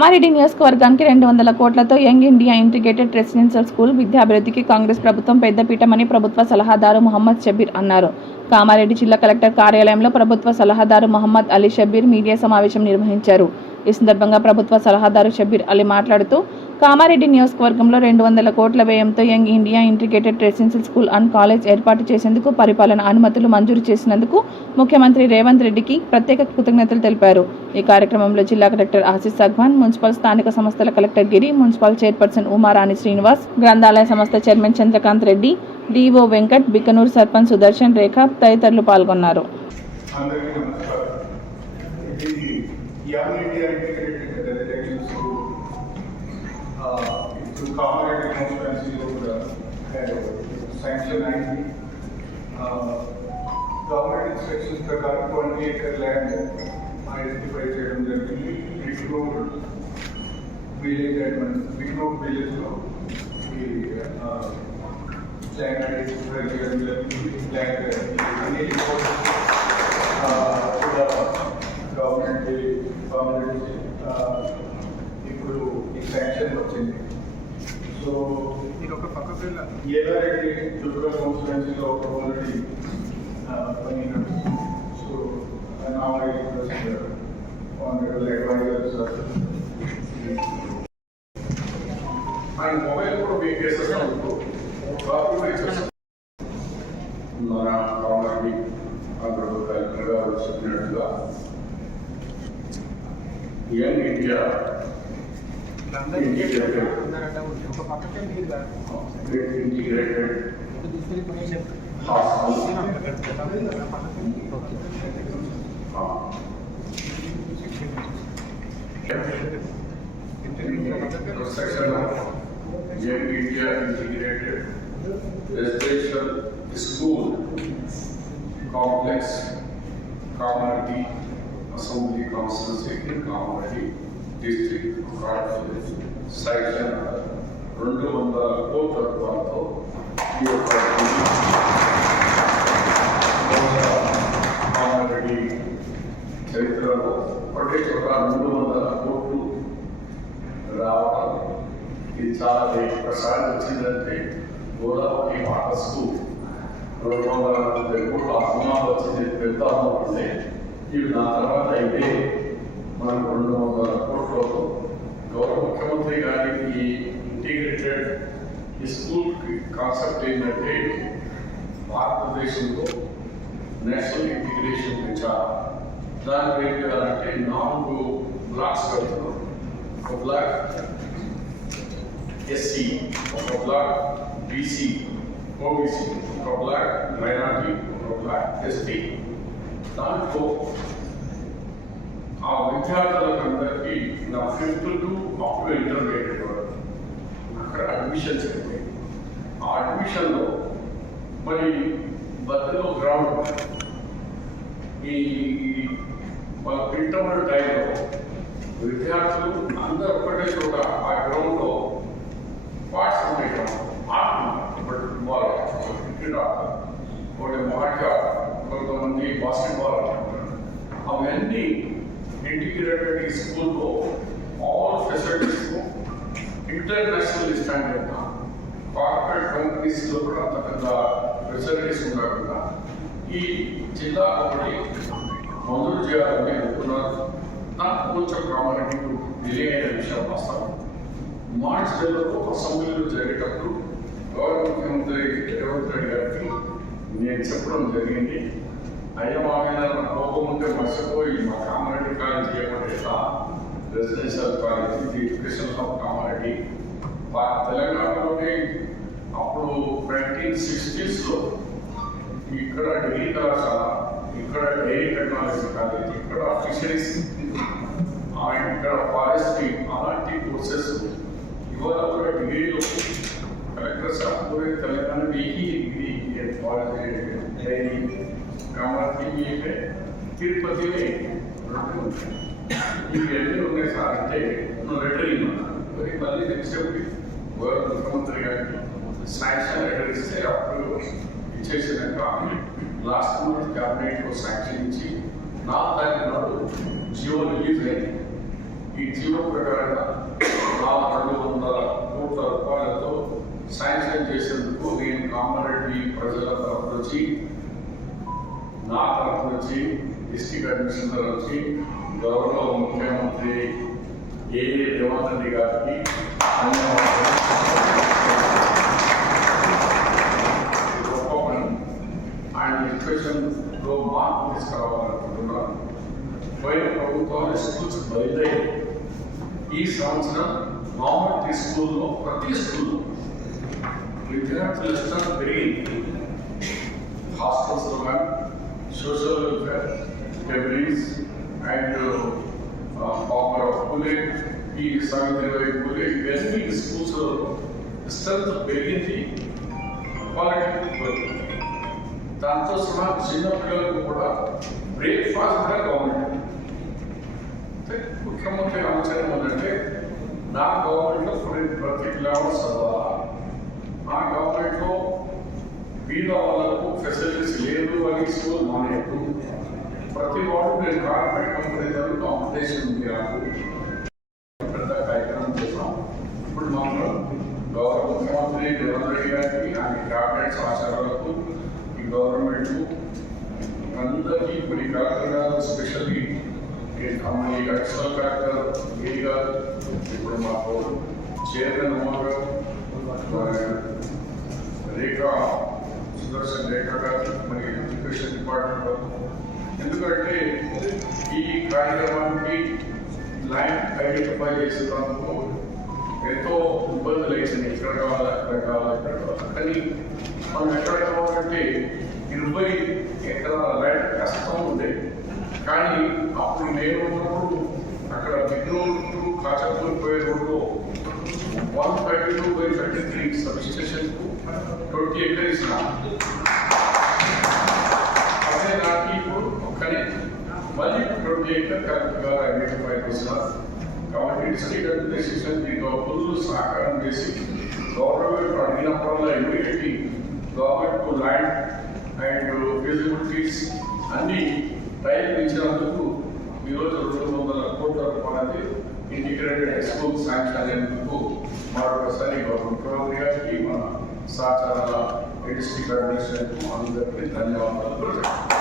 కామారెడ్డి నియోజకవర్గానికి 200 కోట్లతో Young India integrated residential school విద్యాభివృద్ధికి కాంగ్రెస్ ప్రభుత్వం పెద్దపీటమని ప్రభుత్వ సలహాదారు మొహమ్మద్ షబీర్ అన్నారు. కామారెడ్డి జిల్లా కలెక్టర్ కార్యాలయంలో ప్రభుత్వ సలహాదారు మొహమ్మద్ అలీ షబీర్ మీడియా సమావేశం నిర్వహించారు. ఈ సందర్భంగా ప్రభుత్వ సలహాదారు షబీర్ అలీ మాట్లాడుతూ కామారెడ్డి నియోజకవర్గంలో 200 కోట్ల వ్యయంతో young India integrated residential school and college ఏర్పాటు చేసేందుకు పరిపాలన అనుమతులు మంజూరు చేసినందుకు ముఖ్యమంత్రి రేవంత్ రెడ్డికి ప్రత్యేక కృతజ్ఞతలు తెలిపారు. ఈ కార్యక్రమంలో జిల్లా కలెక్టర్ ఆసిఫ్ సగ్వాన్, మున్సిపల్ స్థానిక సంస్థల కలెక్టర్ గిరి, మున్సిపల్ చైర్పర్సన్ ఉమారాణి శ్రీనివాస్, గ్రంథాలయ సంస్థ చైర్మన్ చంద్రకాంత్ రెడ్డి, డిఓ వెంకట్, బికనూర్ సర్పంచ్ సుదర్శన్ రేఖ తదితరులు పాల్గొన్నారు. కామారెడ్డి కాన్స్టిట్యుయెన్సీలో కూడా శాంక్షన్ అయింది. గవర్నమెంట్ ఇన్స్ట్రక్షన్స్ ప్రకారం 20 acre ల్యాండ్ ఐడెంటిఫై చేయడం జరిగింది. బిక్నూర్ విలేజ్లో ఈ ల్యాండ్ ఐడెంటిఫై చేయడం జరిగింది. ల్యాండ్ గవర్నమెంట్ ఇప్పుడు ఈ శాంక్షన్ వచ్చింది. సో ఏదారెడ్డి చుట్టూ కాన్స్టిట్యుయెన్సీలో ఒక ఆల్రెడీ పని సో ఆయన మొబైల్ కూడా మీ కేసెస్ మన కామారెడ్డి అందరూ కలెక్టర్ గారు చెప్పినట్టుగా young India integrated construction of Young India Integrated Residential School Complex, Kamaradi Assembly Constituency in Kamaradi District Section 200 కోట్ల రూపాయలతో ఈ యొక్క కామారెడ్డి చరిత్రలో ఒకటి ఒక 200 కోట్లు రావడం ఇది చాలా ఒకసారి వచ్చిందంటే గోదావరి వాటర్ స్కూల్ 250 కోట్ల అమ్మాలు వచ్చింది పెద్ద అమ్మాయి. ఇవి నా తర్వాత అయితే మనకు 200 కోట్లతో గౌరవ ముఖ్యమంత్రి గారికి ఈ ఇంటిగ్రేటెడ్ ఈ స్కూల్ కాన్సెప్ట్ ఏంటంటే భారతదేశంలో నేషనల్ ఇంటిగ్రేషన్ పెంచాలి. దానికి ఏం చేయాలంటే 4 బ్లాక్స్ కడుతున్నాం. ఒక బ్లాక్ ఎస్సీ, ఒక బ్లాక్ బీసీ ఓబీసీ, ఒక బ్లాక్ మైనారిటీ, ఒక బ్లాక్ ఎస్టీ. దాంట్లో ఆ విద్యార్థులకు అందరికీ నా 5th to up to intermediate వరకు అక్కడ అడ్మిషన్స్ అయినాయి. ఆ అడ్మిషన్లో మరి బద్దలో గ్రౌండ్ ఈ మన ఇంటర్మీడియట్ టైంలో విద్యార్థులు అందరూ ఒకటే చోట ఆ గ్రౌండ్లో పార్టిసిపేట్ ఆడుతున్నారు. ఫుట్బాల్ క్రికెట్ ఆడతారు, ఒకటి హాకీ ఆడతారు, కొంతమంది బాస్కెట్బాల్ ఆడుతున్నారు. అవన్నీ ఇంటిగ్రేటెడ్ ఈ స్కూల్లో all facilities international standard corporate కంపెనీస్లో కూడా అంత పెద్ద ఫెసిలిటీస్ ఉండకుండా ఈ జిల్లా ఒకటి మంజూరు చేయాలని అనుకున్నారు. నాకు కొంచెం కామారెడ్డి డిలే అయిన విషయం వాస్తవం. మార్చ్ నెలలో అసెంబ్లీలో జరిగేటప్పుడు గౌరవ ముఖ్యమంత్రి రేవంత్ రెడ్డి గారికి నేను చెప్పడం జరిగింది. అయ్యా మా మీద కోపం ఉంటే మర్చిపోయి మా కామారెడ్డి కాలేజ్ చేయమంటే రెసిడెన్షియల్ కాలేజ్ ఇది ఎడ్యుకేషన్ ఆఫ్ కామారెడ్డి తెలంగాణలోనే అప్పుడు 1960s ఇక్కడ డిగ్రీ కళాశాల, ఇక్కడ డైరీ టెక్నాలజీ కాలేజ్, ఇక్కడ ఫిషరీస్, ఇక్కడ ఫారెస్ట్రీ అలాంటి కోర్సెస్ ఇవాళ కూడా డిగ్రీలో collector sir Telangana degree dairy Kamareddy Tirupati ఇవన్నీ ఉన్నాయి సార్. అంటే లెటర్ ఇవ్వాలి మళ్ళీ తెచ్చేప్పుడు గౌరవ ముఖ్యమంత్రి గారికి శాంక్షన్ లెటర్ ఇస్తే అప్పుడు ఇచ్చేసినాక లాస్ట్ మంత్ క్యాబినెట్లో శాంక్షన్ ఇచ్చి 4 తారీఖు నాడు జియో రిలీజ్ అయింది. ఈ జీవో ప్రకారంగా 200 కోట్ల రూపాయలతో శాంక్షన్ చేసేందుకు నేను కామారెడ్డి ప్రజల తరఫు నుంచి, నా తరఫు నుంచి, డిస్ట్రిక్ట్ అడ్మినిస్ట్రేటర్ నుంచి గౌరవ ముఖ్యమంత్రి ఏఏ రేవంత్ రెడ్డి గారికి గొప్ప పని. ఆయన ఎడ్యుకేషన్లో మార్పు తీసుకురావాలనుకుంటున్నాను. పోయిన ప్రభుత్వాలు స్కూల్స్ బయలుదేరి ఈ సంవత్సరం గవర్నమెంట్ స్కూల్లో ప్రతి స్కూల్లో విద్యార్థుల ఇష్టం పెరిగింది. హాస్టల్స్లో కానీ social welfare libraries and popular Phule, ఈ సావిత్రిబాయి పూలే, ఇవన్నీ స్కూల్స్లో స్ట్రెంత్ పెరిగింది, క్వాలిటీ. దాంతో సహా చిన్న పిల్లలకు కూడా బ్రేక్ఫాస్ట్ కూడా గవర్నమెంట్. ముఖ్యమంత్రి ఆలోచన ఏంటంటే నా గవర్నమెంట్లో ప్రతి పిల్లవాడు చదవాలా, ఆ గవర్నమెంట్లో పేద వాళ్ళకు ఫెసిలిటీస్ లేదు అని స్కూల్ మానేయదు. ప్రతి వాడు నేను కార్పొరేట్ కంపెనీ కాంపిటీషన్ ఉంది నాకు పెద్ద కార్యక్రమం చేసాం. ఇప్పుడు మనం గౌరవ ముఖ్యమంత్రి రేవంత్ రెడ్డి గారికి, ఆయన క్యాబినెట్ సహచరులకు, ఈ గవర్నమెంట్ అందరికీ ఇప్పుడు ఈ కలెక్టర్ గారు స్పెషల్లీ అమ్మాయి అడిషనల్ కలెక్టర్ ఏడి గారు, ఇప్పుడు మాకు చైర్మన్ ఉమర్ గారు, రేఖా సుదర్శన్ రేఖా గారు, మరి ఎడ్యుకేషన్ డిపార్ట్మెంట్ వారు. ఎందుకంటే ఈ కార్యక్రమానికి ల్యాండ్ ఐడెంటిఫై చేసేందుకు ఎంతో ఇబ్బందులు వేసింది. ఎక్కడ కావాలి, ఎక్కడ కావాలి, ఎక్కడ కావాలి. కానీ మనం ఎక్కడ కావాలంటే 20 ఎకరాల ల్యాండ్ కష్టం ఉండేది. కానీ అప్పుడు నేను ఉన్నప్పుడు అక్కడ బిగ్నూరు టు కాచపూర్ పోయే రోడ్లో 152/33 సబ్ స్టేషన్కు 20 acres అదే నాకు ఇప్పుడు ఒక్కనే మళ్ళీ 20 acres కరెక్ట్గా ఐడెంటిఫై చేస్తున్నారు. కాబట్టి డిస్ట్రిక్ట్ అడ్మినిస్ట్రేషన్ ఫుల్ సహకారం చేసి గవర్నమెంట్ అడిగినప్పుడల్లా immediately government to land and feasibilities అన్ని టైం ఇచ్చినందుకు ఈరోజు 200 కోట్ల రూపాయలది ఇంటిగ్రేటెడ్ స్కూల్ శాంక్షన్ అయ్యేందుకు మరొకసారి ముఖ్యమంత్రి గారికి, మన సహచరాల డిస్ట్రిక్ట్ అడ్మినిస్ట్రేషన్ అందరికీ ధన్యవాదాలు.